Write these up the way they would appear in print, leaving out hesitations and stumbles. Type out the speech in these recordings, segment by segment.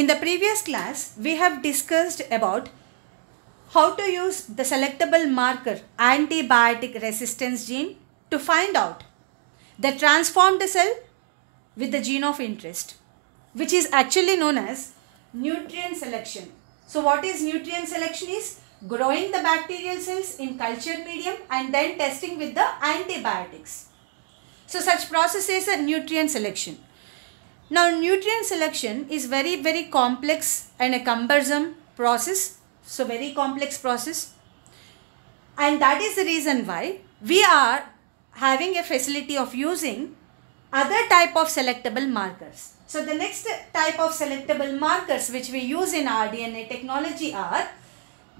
In the previous class, we have discussed about how to use the selectable marker antibiotic resistance gene to find out the transformed cell with the gene of interest, which is actually known as nutrient selection. So what is nutrient selection is growing the bacterial cells in cultured medium and then testing with the antibiotics. So such process is a nutrient selection. Now nutrient selection is very complex and a cumbersome process. So very complex process, and that is the reason why we are having a facility of using other type of selectable markers. So the next type of selectable markers which we use in our DNA technology are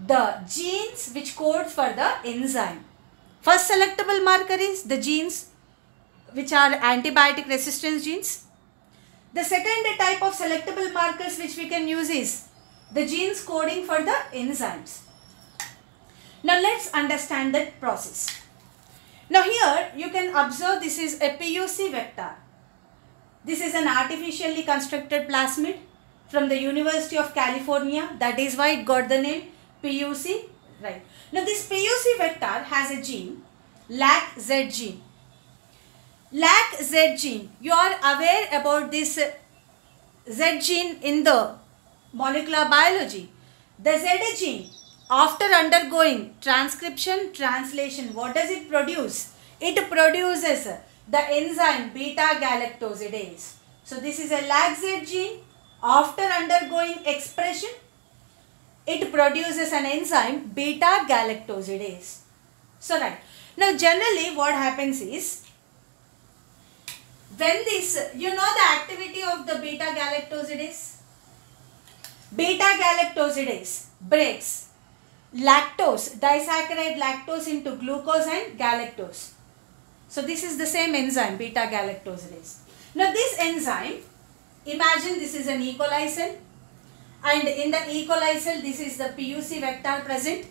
the genes which code for the enzyme. First selectable marker is the genes which are antibiotic resistance genes. The second type of selectable markers which we can use is the genes coding for the enzymes. Now let's understand that process. Now here you can observe this is a PUC vector. This is an artificially constructed plasmid from the University of California. That is why it got the name PUC. Right. Now this PUC vector has a gene, LAC-Z gene. LAC-Z gene. You are aware about this Z gene in the molecular biology. The Z gene, after undergoing transcription, translation, what does it produce? It produces the enzyme beta-galactosidase. So this is a LAC-Z gene. After undergoing expression, it produces an enzyme beta-galactosidase. So right. Now generally what happens is, when this, you know the activity of the beta-galactosidase? Beta-galactosidase breaks lactose, disaccharide lactose into glucose and galactose. So this is the same enzyme, beta-galactosidase. Now this enzyme, imagine this is an E. coli cell, and in the E. coli cell this is the PUC vector present,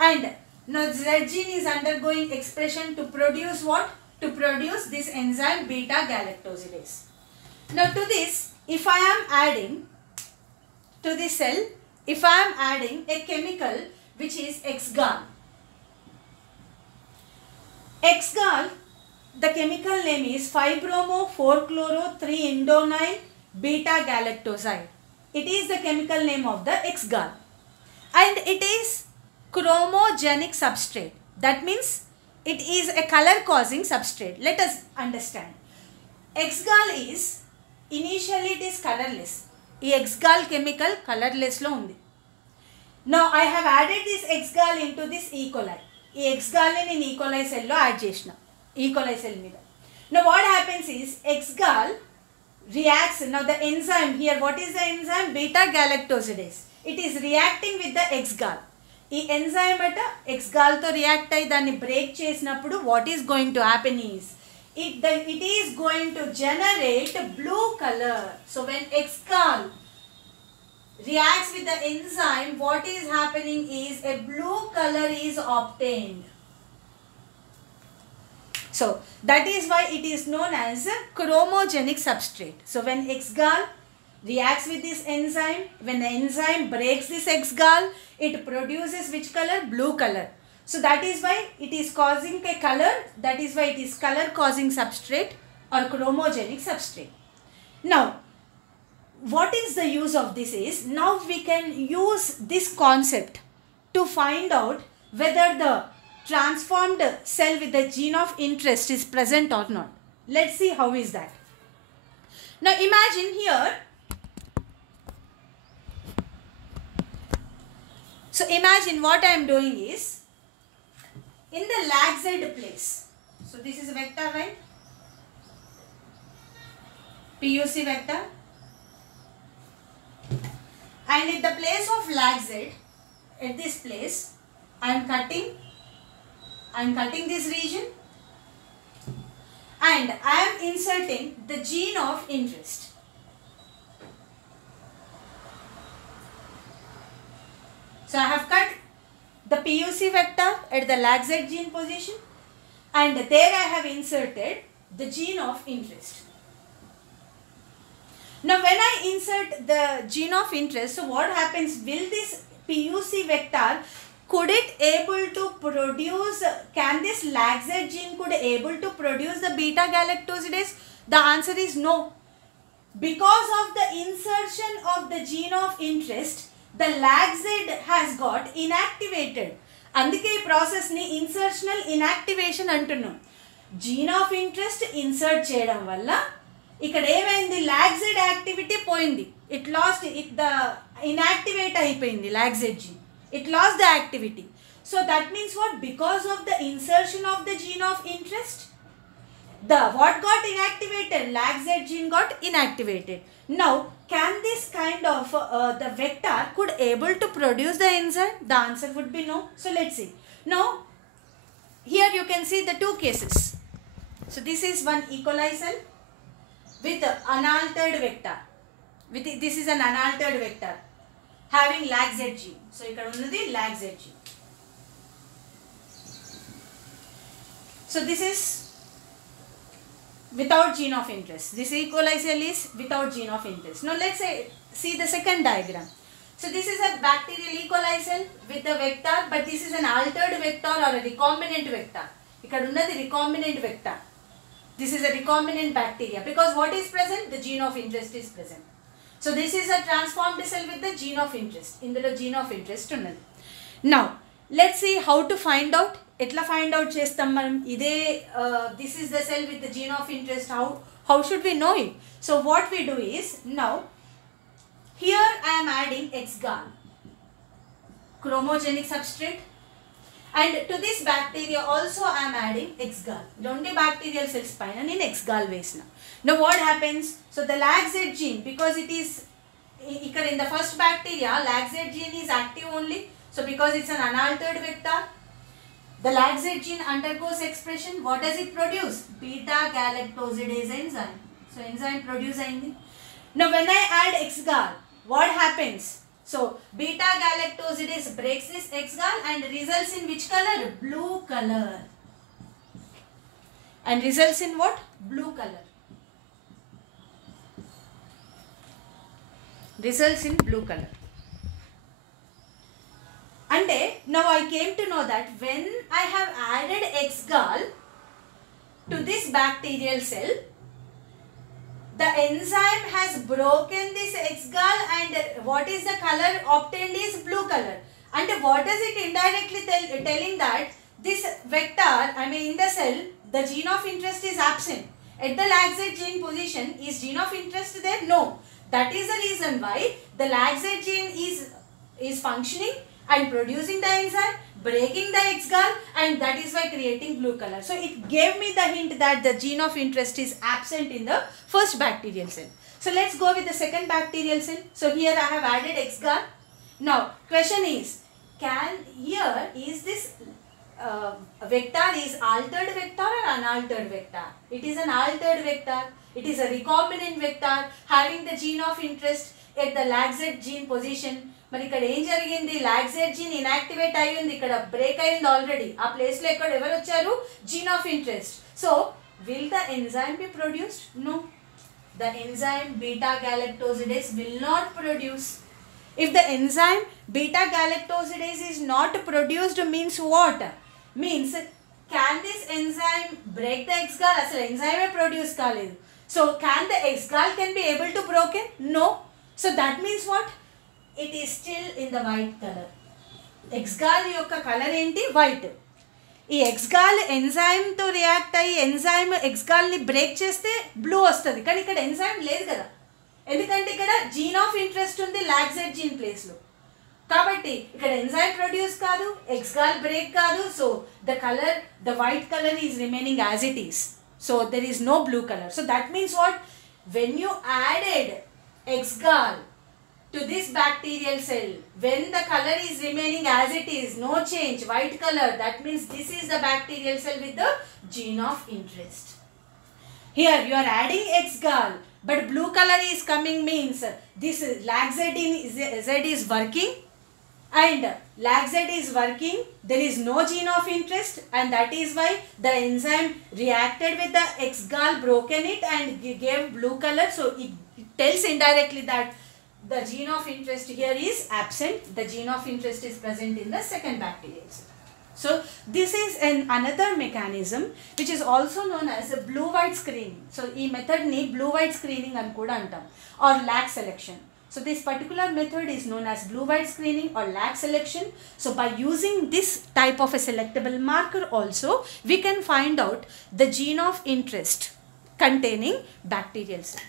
and now Z gene is undergoing expression to produce what? To produce this enzyme beta-galactosidase. Now to this, if I am adding to this cell, if I am adding a chemical which is X-gal. X-gal, the chemical name is 5-bromo-4-chloro-3-indonyl beta-galactoside. It is the chemical name of the X-gal, and it is chromogenic substrate. That means it is a color causing substrate. Let us understand. X-gal is, initially it is colorless. ఈ X-gal chemical colorless లో ఉంది. Now I have added this X-gal into this E. coli. ఈ X-gal ని నేను E. coli cell లో add చేసిన. E. coli cell మీద. Now what happens is X-gal reacts. Now the enzyme here, what is the enzyme? Beta-galactosidase. It is reacting with the X-gal. ఈ enzyme అట X-gal తో react అయ్యి దాన్ని break చేసినప్పుడు what is going to happen is it is going to generate blue color. So when X-gal reacts with the enzyme, what is happening is a blue color is obtained. So that is why it is known as a chromogenic substrate. So when X-gal reacts with this enzyme, when the enzyme breaks this X-gal, it produces which color? Blue color. So that is why it is causing a color, that is why it is color causing substrate or chromogenic substrate. Now what is the use of this is, now we can use this concept to find out whether the transformed cell with the gene of interest is present or not. Let's see how is that. Now imagine here, so imagine what I am doing is, in the LAC-Z place, so this is a vector, right? PUC vector, and in the place of LAC-Z, at this place, I am cutting this region, and I am inserting the gene of interest. So I have cut the PUC vector at the LAC-Z gene position, and there I have inserted the gene of interest. Now when I insert the gene of interest, so what happens? Will this PUC vector, could it able to produce, can this LAGZ gene could able to produce the beta galactosidase? The answer is no. Because of the insertion of the gene of interest, the LAGZ has got inactivated. అందుకే ఈ ప్రాసెస్ని insertional inactivation అంటున్నాం. Gene of interest insert చేయడం వల్ల ఇక్కడ ఏమైంది, lacZ activity పోయింది. It lost it the inactivate అయిపోయింది lacZ gene. It lost the activity. So that means what, because of the insertion of the gene of interest, the what got inactivated, LAGZ gene got inactivated. Now can this kind of the vector could able to produce the enzyme? The answer would be no. So let's see. Now here you can see the two cases. So this is one E. coli cell with unaltered vector. This is an unaltered vector having LAGZ gene. So ikkada unnadi LAGZ gene. So this is without gene of interest. This E. coli cell is without gene of interest. Now let's say, see the second diagram. So this is a bacterial E. coli cell with a vector, but this is an altered vector or a recombinant vector. Ikkada unnadi recombinant vector. This is a recombinant bacteria because what is present? The gene of interest is present. So this is a transformed cell with the gene of interest. Indulo gene of interest unnadi. Now let's see how to find out. ఎట్లా find out చేస్తాం మనం? ఇదే this is the cell with the gene of interest. How should we know it? So what we do is, now here I am adding XGAL, chromogenic substrate, and to this bacteria also I am adding XGAL. Only bacterial cells పైన నేను XGAL వేసిన. Now what happens? So the LAGZ gene, because it is ఇక్కడ in the first bacteria LAGZ gene is active only, so because it's an unaltered vector, the LAGZ gene undergoes expression. What does it produce? Beta galactosidase enzyme. So enzyme produce ayindi. Now when I add XGAL, what happens? So beta galactosidase breaks this XGAL and results in which color? Blue color. And results in what? Blue color. Results in blue color. And now I came to know that when I have added XGAL to this bacterial cell, the enzyme has broken this XGAL and what is the color obtained is blue color. And what is it indirectly telling that this vector, I mean in the cell, the gene of interest is absent. At the LAGZ gene position, is gene of interest there? No. That is the reason why the LAGZ gene is functioning and producing the enzyme, breaking the XGAL, and that is why creating blue color. So it gave me the hint that the gene of interest is absent in the first bacterial cell. So let's go with the second bacterial cell. So here I have added XGAL. Now question is, is this vector is altered vector or unaltered vector? It is an altered vector. It is a recombinant vector having the gene of interest at the LAGZ gene position. మరి ఇక్కడ ఏం జరిగింది, లాగ్జెడ్ gene inactivate అయ్యింది, ఇక్కడ break అయింది already. ఆ ప్లేస్లో ఇక్కడ ఎవరు వచ్చారు? Gene of interest. So will the enzyme be produced? No, the enzyme beta galactosidase will not produce. If the enzyme beta galactosidase is not produced means what? Means can this enzyme break the XGAL? అసలు ఎంజైమే produce కాలేదు. So can the XGAL can be able to broken? No. So that means what? It is still in the white color. XGAL యొక్క colour ఏంటి? White. ఈ XGAL ఎంజైమ్తో react అయ్యి enzyme XGALని break చేస్తే blue వస్తుంది, కానీ ఇక్కడ ఎంజైమ్ లేదు కదా, ఎందుకంటే ఇక్కడ జీన్ ఆఫ్ ఇంట్రెస్ట్ ఉంది LAGZ జీన్ ప్లేస్లో. కాబట్టి ఇక్కడ ఎంజైమ్ ప్రొడ్యూస్ కాదు, XGAL బ్రేక్ కాదు. So the colour, the white colour is remaining as it is. So there is no blue colour. So that means what? When you added XGAL to this bacterial cell, when the color is remaining as it is, no change, white color, that means this is the bacterial cell with the gene of interest. Here you are adding XGAL, but blue color is coming, means this LAGZ is working, and LAGZ is working, there is no gene of interest, and that is why the enzyme reacted with the XGAL, broken it and gave blue color. So it tells indirectly that the gene of interest here is absent, the gene of interest is present in the second bacterial cell. So this is another mechanism which is also known as a blue-white screening. So this method ni blue-white screening ani kuda antam, or lag selection. So this particular method is known as blue-white screening or lag selection. So by using this type of a selectable marker also, we can find out the gene of interest containing bacterial cell.